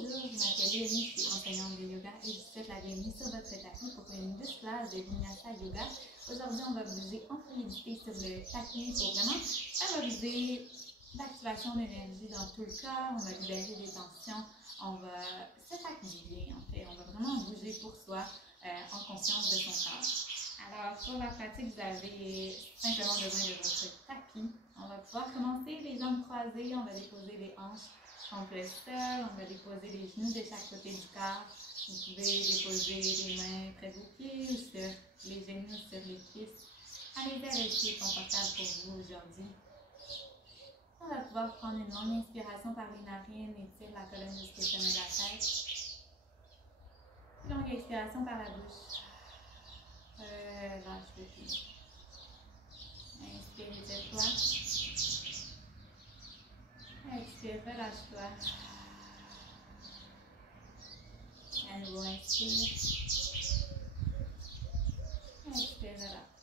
Bonjour, je m'appelle Léonie, je suis enseignante de yoga et je vous souhaite la bienvenue sur votre tapis pour une douce classe de Vinyasa Yoga. Aujourd'hui, on va bouger en fluidité sur le tapis pour vraiment favoriser l'activation d'énergie dans tout le corps. On va libérer des tensions, on va se faire du bien en fait. On va vraiment bouger pour soi en conscience de son corps. Alors, pour la pratique, vous avez simplement besoin de votre tapis. On va pouvoir commencer les jambes croisées, on va déposer les hanches contre le sol, on va déposer les genoux de chaque côté du corps. Vous pouvez déposer les mains près vos pieds ou sur les genoux, sur les cuisses. Allez-y avec ce qui est confortable pour vous aujourd'hui. On va pouvoir prendre une longue inspiration par les narines, étire la colonne jusqu'au sommet de la tête. Longue expiration par la bouche. Relâche le tout. Inspire, étire-toi. Expire, relâche-toi. À nouveau, inspire. Expire, relâche.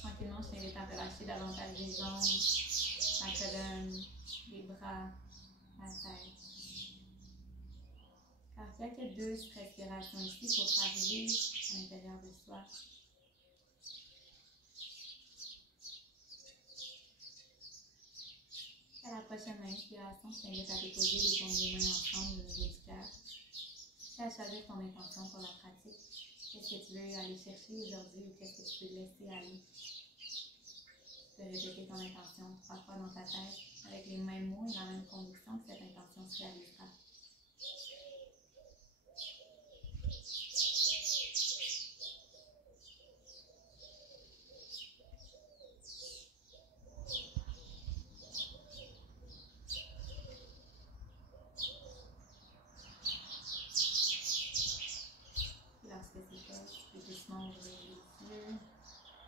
Tranquillement, je t'invite à relâcher davantage les jambes, la colonne, les bras, la tête. Car quelques douces respirations ici pour arriver à l'intérieur de soi. À la prochaine inspiration, je t'invite à déposer les paumes des mains ensemble au niveau du cœur. Et à choisir ton intention pour la pratique. Qu'est-ce que tu veux aller chercher aujourd'hui ou qu'est-ce que tu peux laisser aller? Tu peux répéter ton intention 3 fois dans ta tête avec les mêmes mots et la même conviction que cette intention se réalisera.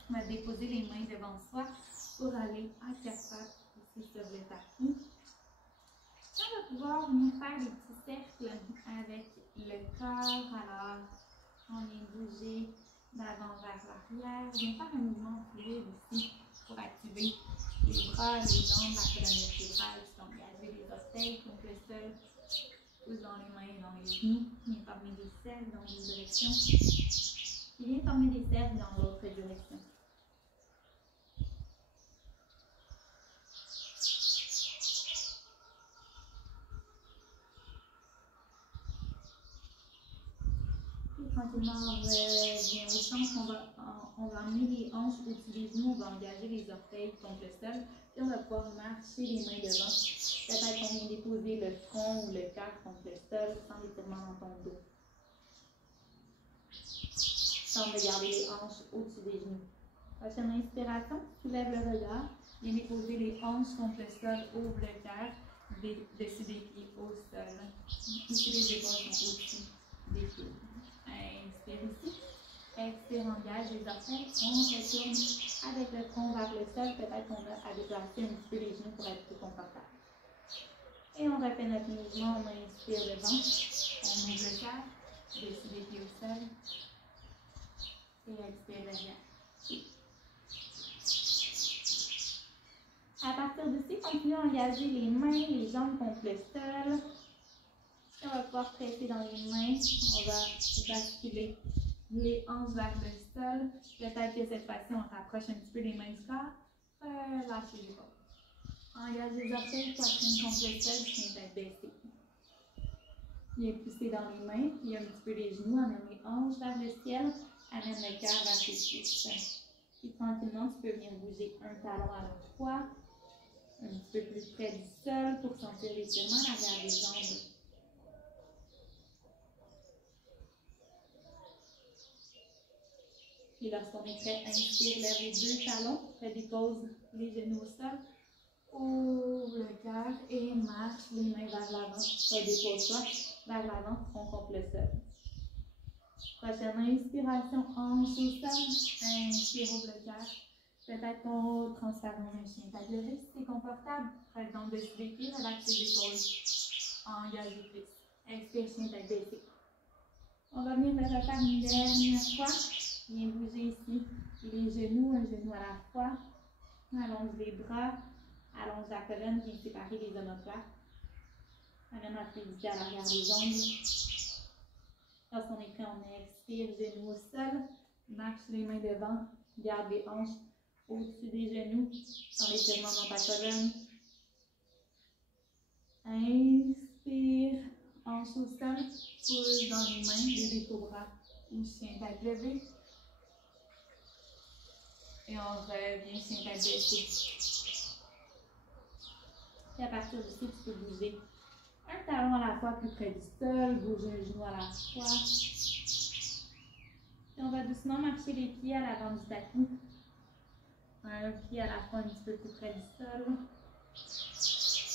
On va déposer les mains devant soi pour aller à 4 pattes ici sur le tapis. On va pouvoir venir faire des petits cercles avec le corps. Alors, on vient bouger d'avant vers l'arrière. On vient faire un mouvement fluide ici pour activer les bras, les jambes, la colonne vertébrale qui sont engagées, les orteils contre le sol. Pousse dans les mains et dans les genoux. Viens former des cercles dans une direction. Et viens former des cercles dans l'autre direction. Tranquillement, on revient au centre, on va amener les hanches au-dessus des genoux, on va engager les orteils contre le sol, puis on va pouvoir marcher les mains devant. Peut-être qu'on vient déposer le front ou le cœur contre le sol sans étirement dans ton dos. Tente de garder les hanches au-dessus des genoux. Prochaine inspiration, soulève le regard, viens déposer les hanches contre le sol, ouvre le cœur, dessus des pieds au sol. Ici, les épaules sont au-dessus des pieds. Inspire ici. Expire, engage les orteils. On retourne avec le front vers le sol. Peut-être qu'on a à déplacer un petit peu les genoux pour être plus confortable. Et on refait notre mouvement. On inspire devant. On ouvre le cœur. Dessus des pieds au sol. Et expire derrière. À partir d'ici, continuez à engager les mains, les jambes contre le sol. On va pouvoir presser dans les mains, on va basculer les hanches vers le sol. Peut-être que cette fois-ci, on rapproche un petit peu les mains du corps. Relâchez les épaules. Engage les orteils, poitrine contre le sol, chien tête baissée. Viens pousser dans les mains, puis un petit peu les genoux, amène les hanches vers le ciel, amène le cœur vers tes cuisses. Puis tranquillement, tu peux venir bouger un talon à l'autre fois, un petit peu plus près du sol pour sentir l'étirement à l'arrière des jambes. Puis lorsqu'on est prêt, inspire, lève les deux talons, redépose les genoux au sol, ouvre le cœur et marche les mains vers l'avant. Redépose-toi vers l'avant, front contre le sol. Prochaine inspiration, hanche au sol, inspire, ouvre le cœur. Peut-être qu'on transfère dans un chien tête levée si c'est confortable. Reste dans le dessus des pieds, relaxe les épaules, engage les cuisses. Expire, chien tête baissée. On va venir le refaire une dernière fois. Viens bouger ici les genoux, un genou à la fois. Allonge les bras, Allonge la colonne, viens séparer les omoplates. Amène la fluidité à l'arrière des ongles. Lorsqu'on est prêt, on expire, genoux au sol. Marche les mains devant. Garde les hanches au-dessus des genoux. Dans l'étirement dans ta colonne. Inspire. Hanche au sol. Pousse dans les mains. Bébé cobra ou chien tête levée. Et on revient chien tête baissée. Et à partir d'ici, tu peux bouger un talon à la fois plus près du sol, bouger un genou à la fois. Et on va doucement marcher les pieds à l'avant du tapis. Un pied à la fois un petit peu plus près du sol.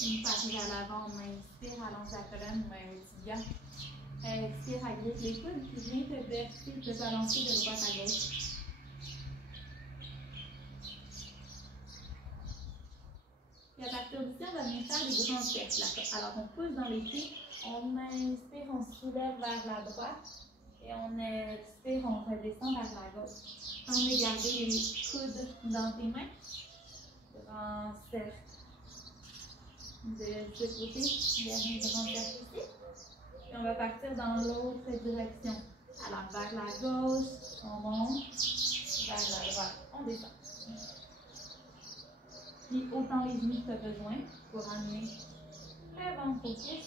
Une partie à l'avant, on inspire, allonge la colonne, main au tibia. Expire, agrippe les coudes, puis viens te verser, te balancer de droite à gauche. Et à partir d'ici, on va venir faire des grands cercles. Alors, on pousse dans les pieds, on inspire, on soulève vers la droite. Et on expire, on redescend vers la gauche. On va garder les coudes dans tes mains. Grand cercle de ce côté, dernier grand cercle ici. Et on va partir dans l'autre direction. Alors, vers la gauche, on monte, vers la droite, on descend. Puis autant les genoux que tu as besoin pour amener le ventre au pied.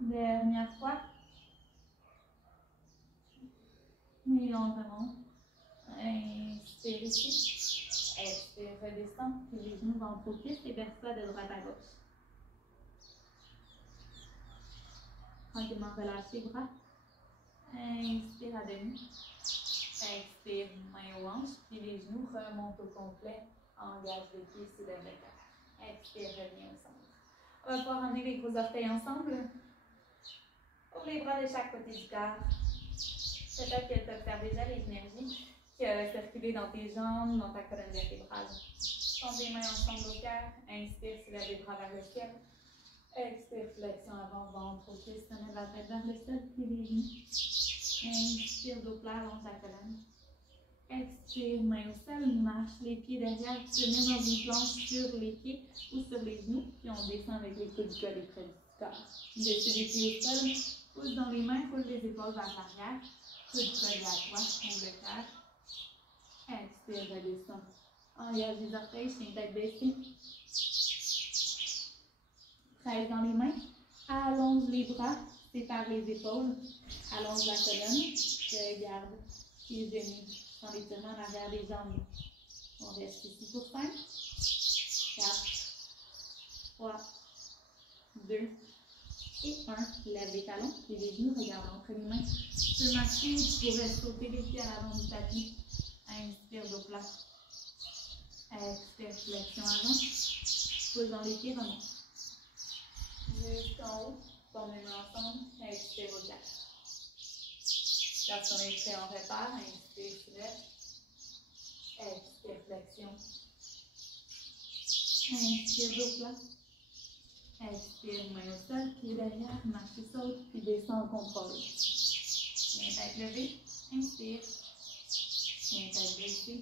Dernière fois. Et on remonte. Inspire ici. Expire, redescend. Puis les genoux vont au pied et verse-toi de droite à gauche. Tranquillement, relâche les bras. Inspire à demi. Expire, main aux hanches. Puis les genoux remontent au complet. Engage les pieds, soulève le cœur. Expire, reviens au centre. On va pouvoir emmener les gros orteils ensemble. Ouvre les bras de chaque côté du corps. Peut-être que tu observes déjà les énergies qui circulent dans tes jambes, dans ta colonne vertébrale. Tends les mains ensemble au cœur. Inspire, soulève les bras vers le ciel. Expire, flexion avant, ventre au pied, sommet de la tête vers le sol, puis les genoux. Inspire, dos plat, allonge la colonne. Expire, main au sol, marche les pieds derrière, tenir dans une planche sur les pieds ou sur les genoux, puis on descend avec les coudes collés près du corps. Dessus les pieds au sol, pousse dans les mains, pousse les épaules vers l'arrière, coudes collés à toi, ouvre le cœur. Expire, redescend. Engage les orteils, chien tête baissée. Presse dans les mains, allonge les bras, sépare les épaules, allonge la colonne, regarde les genoux. Dans l'étirement en arrière des jambes. On reste ici pour 5, 4, 3, 2 et 1. Lève les talons et les genoux, regarde entre les mains. Tu peux marcher, tu pourrais sauter les pieds à l'avant du tapis. Inspire, dos plat. Expire, flexion avant. Pousse dans les pieds, remonte. Jusqu'en haut, tourne les mains ensemble. Expire au quatre. Lorsqu'on est prêt, on repart. Inspire, soulève. Expire, flexion. Inspire, dos plat. Expire, main au sol, pied derrière, marche et saute, puis descend au contrôle. Chien tête levée. Inspire. Chien tête baissée.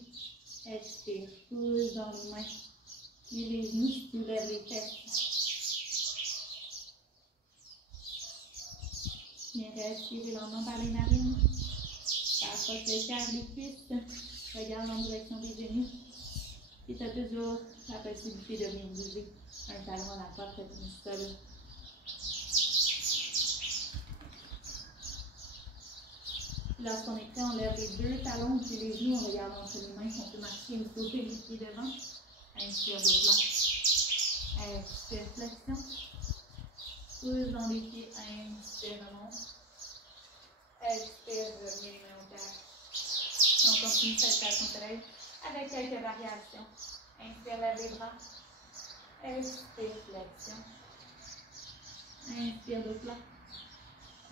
Expire, pousse dans les mains. Puis les genoux, soulève les fesses. Viens respirer lentement par les narines. Approche le cœur des cuisses. Regarde en direction des genoux. Et tu as toujours la possibilité de venir bouger un talon à la fois près du sol. Lorsqu'on est prêt, on lève les deux talons puis les genoux. On regarde entre les mains. On peut marcher ou sauter les pieds devant. Inspire, dos plat. Expire, flexion. Pousse dans les pieds, inspire, remonte. Expire, reviens les mains au cœur. On continue cette façon soleil avec quelques variations. Inspire, lève les bras. Expire, flexion. Inspire, dos plat.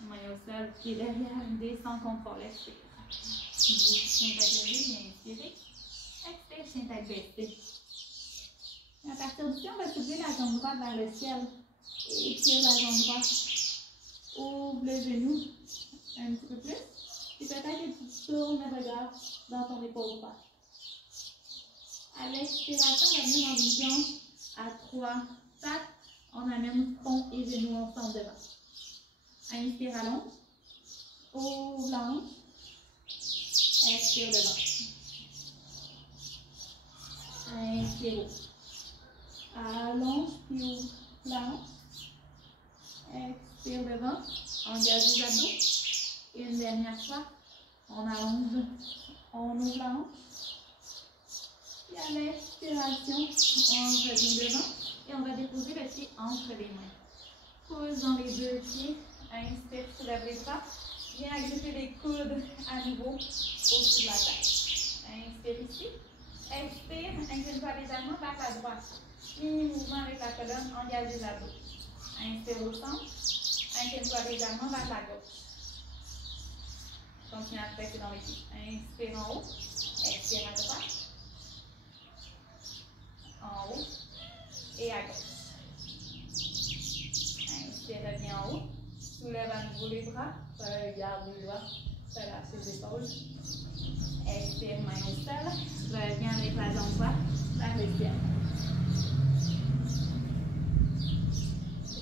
Main au sol, pied derrière, descend, contrôle, expire. Chien tête levée, inspirez. Expire, chien tête baissée. À partir d'ici, on va soulever la jambe droite vers le ciel. Étire la jambe droite. Ouvre le genou un petit peu plus. Et peut-être que tu tournes le regard dans ton épaule droite. À l'expiration, on va venir dans une planche à 3 pattes. On amène front et genoux ensemble devant. Inspire, allonge. Ouvre la hanche. Expire devant. Inspire, ouvre. Allonge, puis ouvre la hanche. Expire devant. Engage les abdos. Une dernière fois. On allonge. On ouvre la hanche. Et à l'expiration, on revient devant. Et on va déposer le pied entre les mains. Pouce dans les deux pieds. Inspire, soulève les bras. Viens agripper les coudes à nouveau au-dessus de la tête. Inspire ici. Expire, incline-toi légèrement vers la droite. Mini-mouvement avec la colonne, engage les abdos. Inspire au centre. Incline-toi légèrement vers la gauche. Continue à presser dans les pieds. Inspire en haut. Expire à droite. En haut. Et à gauche. Inspire, reviens en haut. Soulève à nouveau les bras. Regarde les doigts. Relâche les épaules. Expire, main au sol. Reviens avec la jambe droite vers le ciel.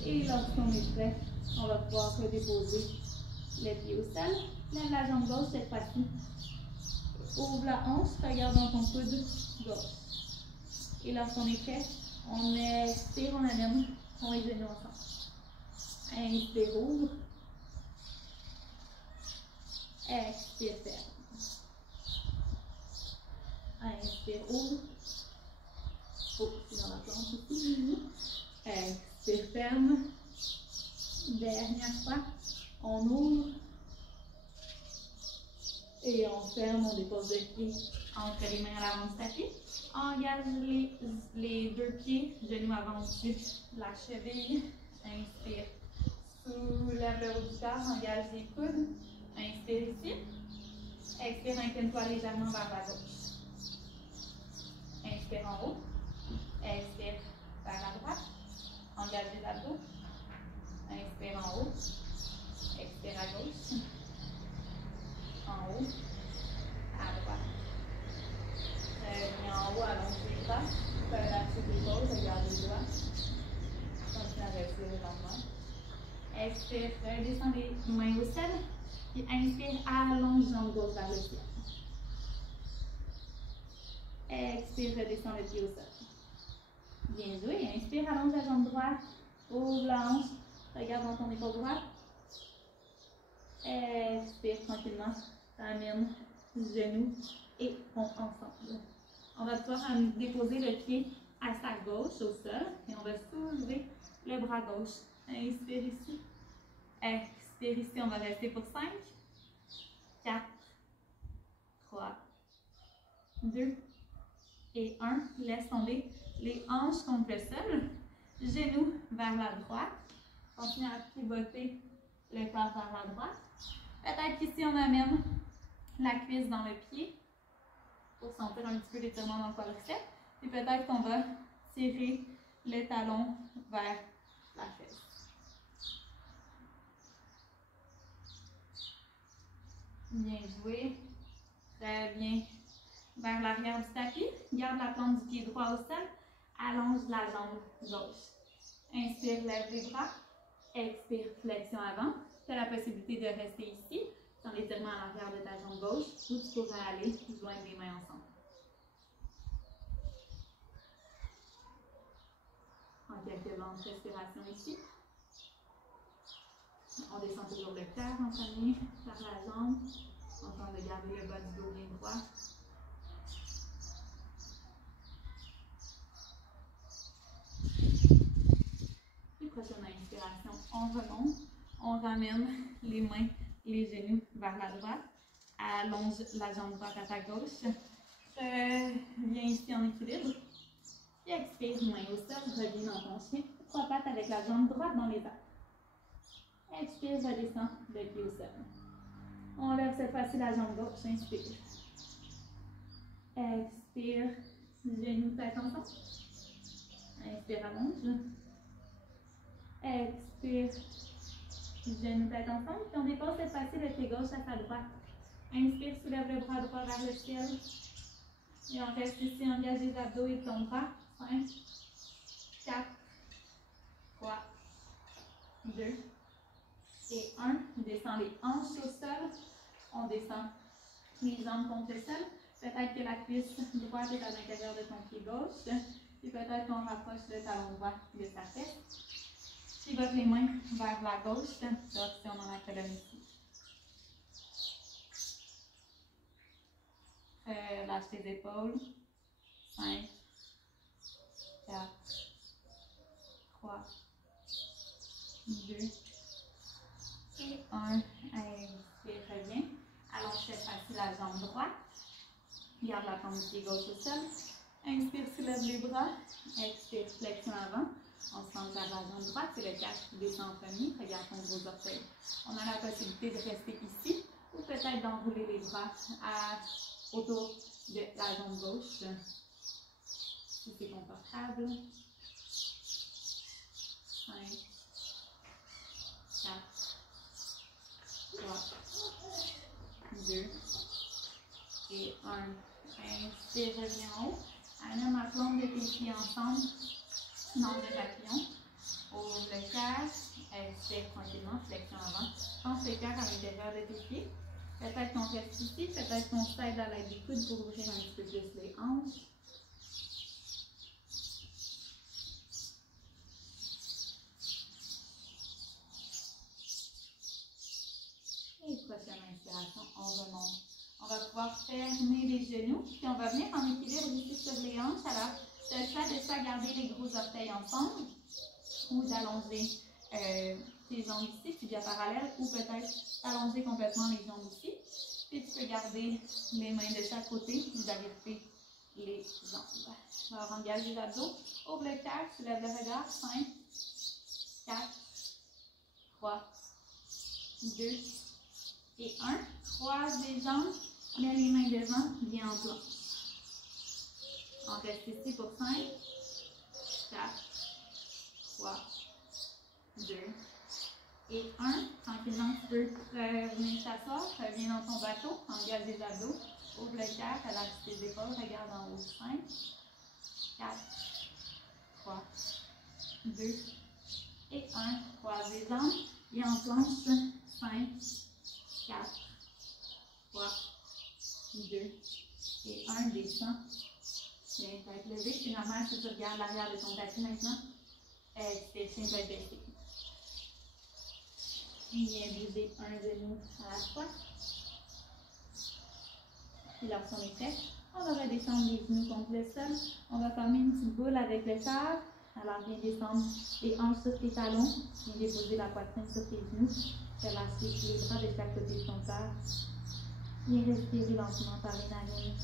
Et lorsqu'on est prêt, on va pouvoir redéposer les pieds au sol. Lève la jambe gauche cette fois-ci. Ouvre la hanche, regarde dans ton coude gauche. Et lorsqu'on est prêt, on expire, on amène ton et genoux ensemble. Inspire, ouvre. Expire, ferme. Inspire, ouvre. Oh, c'est dans la planche ici. Expire, ferme. Dernière fois. On ouvre. Et on ferme, on dépose le pied entre les mains à l'avant du tapis. Engage les deux pieds, genoux avant au-dessus de la cheville. Inspire. Soulève le haut du corps, engage les coudes. Inspire ici. Expire, incline-toi légèrement vers la gauche. Inspire en haut. Expire vers la droite. Engage les abdos. Inspire en haut. Expire à gauche. En haut. À droite. Reviens en haut, allonge les bras. Relâche les épaules, regarde les doigts. Continue à respirer lentement. Expire, redescends les mains au sol. Puis inspire, allonge jambe gauche vers le ciel. Expire, redescends le pied au sol. Bien joué. Inspire, allonge la jambe droite. Ouvre la hanche. Regarde dans ton épaule droite. Expire tranquillement. Amène genoux et front ensemble. On va pouvoir déposer le pied à sa gauche au sol. Et on va soulever le bras gauche. Inspire ici. Expire ici. On va rester pour 5, 4, 3, 2 et 1. Laisse tomber les hanches contre le sol. Genoux vers la droite. Continue à pivoter le corps vers la droite. Peut-être qu'ici, on amène la cuisse dans le pied pour sentir un petit peu l'étirement dans le quadriceps. Et peut-être qu'on va tirer le talon vers la fesse. Bien joué. Très bien. Vers l'arrière du tapis. Garde la plante du pied droit au sol. Allonge la jambe gauche. Inspire, lève les bras. Expire, flexion avant. Tu as la possibilité de rester ici, dans l'étirement à l'arrière de ta jambe gauche, ou tu pourras aller joindre les mains ensemble. En quelques longues respirations ici. On descend toujours le cœur en premier, par la jambe. On tente de garder le bas du dos bien droit. Puis prochaine inspiration, on remonte. On ramène les mains et les genoux vers la droite. Allonge la jambe droite à ta gauche. Reviens ici en équilibre. Puis expire, main au sol, reviens dans ton chien. 3 pattes avec la jambe droite dans les airs. Expire, redescends le pied au sol. On lève cette fois-ci la jambe gauche. Inspire. Expire, genoux tête ensemble. Inspire, allonge. Expire. Genoux tête ensemble, puis on dépose cette fois-ci le pied gauche à sa droite. Inspire, soulève le bras droit vers le ciel. Et on reste ici, engage les abdos et ton bras. 5, 4, 3, 2 et 1. Descend les hanches au sol. On descend les jambes contre le sol. Peut-être que la cuisse droite est à l'intérieur de ton pied gauche. Et peut-être qu'on rapproche le talon droit de sa fesse. Pivote les mains vers la gauche. Torsion dans la colonne ici. Relâche tes épaules. 5, 4, 3, 2 et 1. Inspire, reviens. Allonge cette fois-ci la jambe droite. Garde la paume du pied gauche au sol. Inspire, soulève les bras. Expire, flexion avant. On se tend vers la jambe droite. C'est le casque qui descend en premier. Regarde ton gros orteil. On a la possibilité de rester ici ou peut-être d'enrouler les bras autour de la jambe gauche. Si c'est confortable. 5, 4, 3, 2 et 1. Inspire, reviens en haut. Amène la plombe de tes pieds ensemble. Dans le papillon. Ouvre le cœur. Expire tranquillement, flexion avant. Pense le cœur à l'intérieur de tes pieds. Peut-être qu'on reste ici, peut-être qu'on s'aide à l'aide des coudes pour ouvrir un petit peu plus les hanches. Et prochaine inspiration, on remonte. On va pouvoir fermer les genoux, puis on va venir en équilibre ici sur les hanches. Alors, tu as le choix de soit garder les gros orteils ensemble ou d'allonger tes jambes ici, puis bien parallèle, ou peut-être allonger complètement les jambes ici. Puis tu peux garder les mains de chaque côté ou d'agripper les jambes. Alors, engage les abdos, ouvre le cœur, soulève le regard. 5, 4, 3, 2 et 1. Croise les jambes, mets les mains devant, viens en planche. On reste ici pour 5, 4, 3, 2 et 1. Tranquillement, tu peux revenir t'asseoir, reviens dans ton bateau, engage les abdos, ouvre le cœur, relâche tes épaules, regarde en haut. 5, 4, 3, 2 et 1. Croise les jambes, viens en planche. 5, 4, 3, 2 et 1. Descends. Tiens, tête levée. C'est normal si tu regardes l'arrière de ton tapis maintenant. Expire, tiens, tête baissée. Viens bouger un genou à la fois. Puis lorsqu'on est prêt, on va redescendre les genoux contre le sol. On va former une petite boule avec le cœur. Alors, viens descendre les hanches sur tes talons. Viens déposer la poitrine sur tes genoux. Relâche les bras de chaque côté de ton corps. Viens respirer lentement par les narines.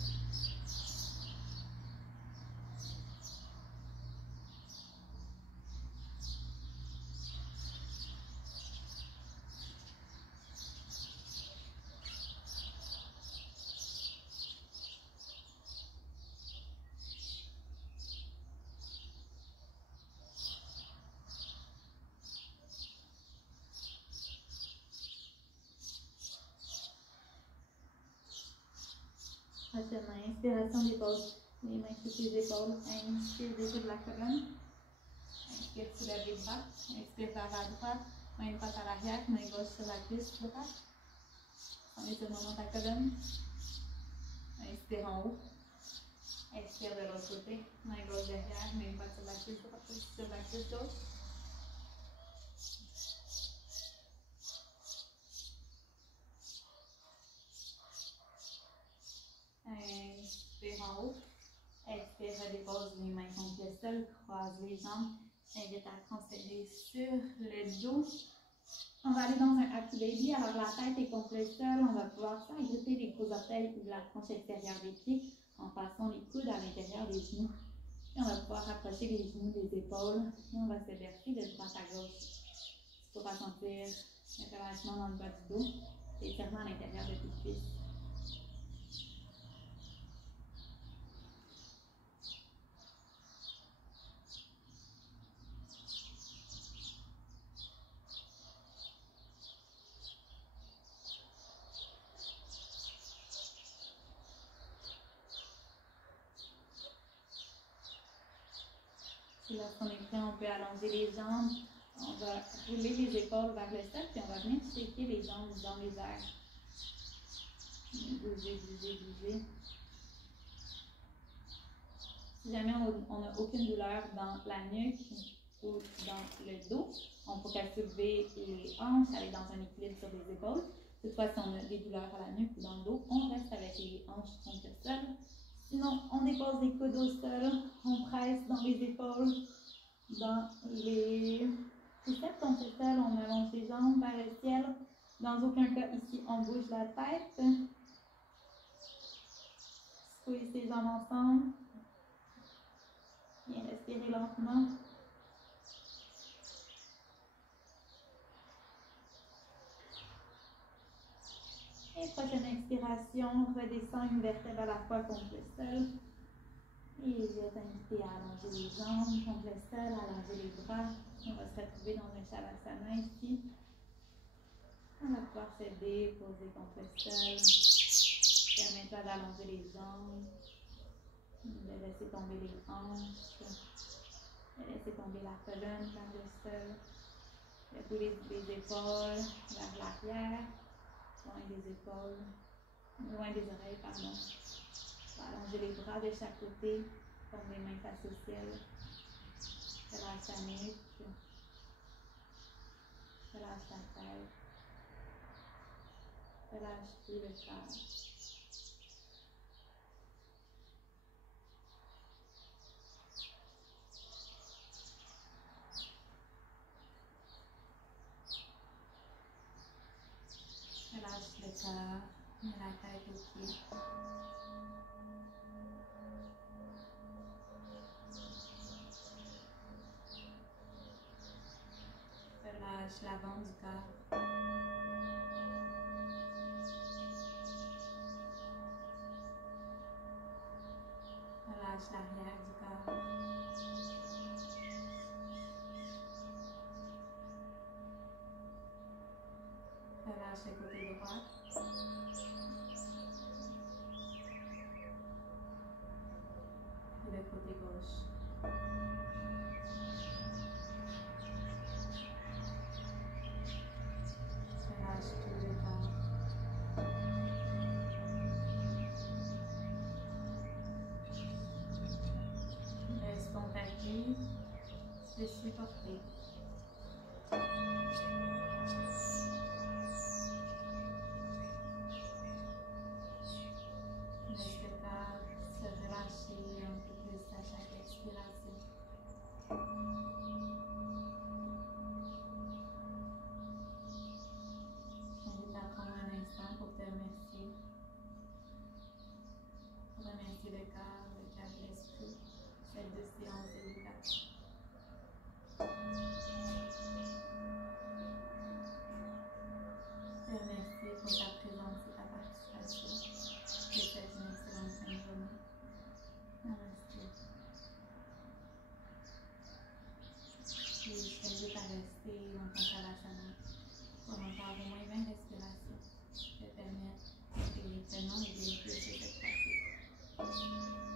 Prochainement, inspiration, dépose les mains sur tes épaules. Inspire, déroule la colonne. Inspire, soulève les bras. Inspire vers la droite. Main droite à l'arrière, main gauche sur la cuisse droite. Prenez ce moment ta colonne. Inspire en haut. Expire de l'autre côté. Main gauche derrière, main droite sur la cuisse droite, sur la cuisse gauche. Inspire en haut. Expire, redépose les mains contre le sol, croise les jambes. T'invite à transférer sur le dos. On va aller dans un Happy Baby. Alors la tête est contre le sol. On va pouvoir s'agripper les gros orteils ou la tranche extérieure des pieds en passant les coudes à l'intérieur des genoux. Et on va pouvoir rapprocher les genoux des épaules. Et on va se verser de droite à gauche. Tu pourras sentir le relâchement dans le bas du dos, l'étirement à l'intérieur de tes cuisses. Puis lorsqu'on est prêt, on peut allonger les jambes. On va rouler les épaules vers le sol, puis on va venir shaker les jambes dans les airs. Bouger, bouger, bouger. Si jamais on n'a aucune douleur dans la nuque ou dans le dos, on pourra soulever les hanches, aller dans un équilibre sur les épaules. Toutefois, si on a des douleurs à la nuque ou dans le dos, on reste avec les hanches contre le sol. Sinon, on dépose les coudes au sol, on presse dans les épaules, dans les triceps contre le sol, on allonge les jambes vers le ciel. Dans aucun cas, ici, on bouge la tête. Squeeze les jambes ensemble. Bien respirer lentement. Et prochaine expiration, redescend une vertèbre à la fois contre le sol. Et je vais t'inviter à allonger les jambes contre le sol, à allonger les bras. On va se retrouver dans un Shavasana ici. On va pouvoir se déposer contre le sol. Permets-toi d'allonger les jambes, de laisser tomber les hanches, de laisser tomber la colonne vers le sol, de couler les épaules vers l'arrière, loin des épaules, loin des oreilles, pardon. On va allonger les bras de chaque côté, comme les mains face au ciel. Relâche la nuque, relâche la tête, relâche tout le corps. Relâche le corps, mets la tête aux pieds. Relâche l'avant du corps. Relâche l'arrière du corps. Relâche le côté droit. Et le côté gauche. Relâche tout le corps. Laisse ton tapis te supporter. Laisse le corps se relâcher un peu plus à chaque expiration. J'invite à prendre un instant pour te remercier. Remercier le corps, l'esprit, cette douce séance de yoga. Te remercier pour ta présence et ta participation. Je te souhaite une excellente fin de journée. Namaste. Puis je t'invite à rester dans ton Shavasana pour encore au moins 20 respirations. Je te permets d'intégrer pleinement les bénéfices de cette pratique.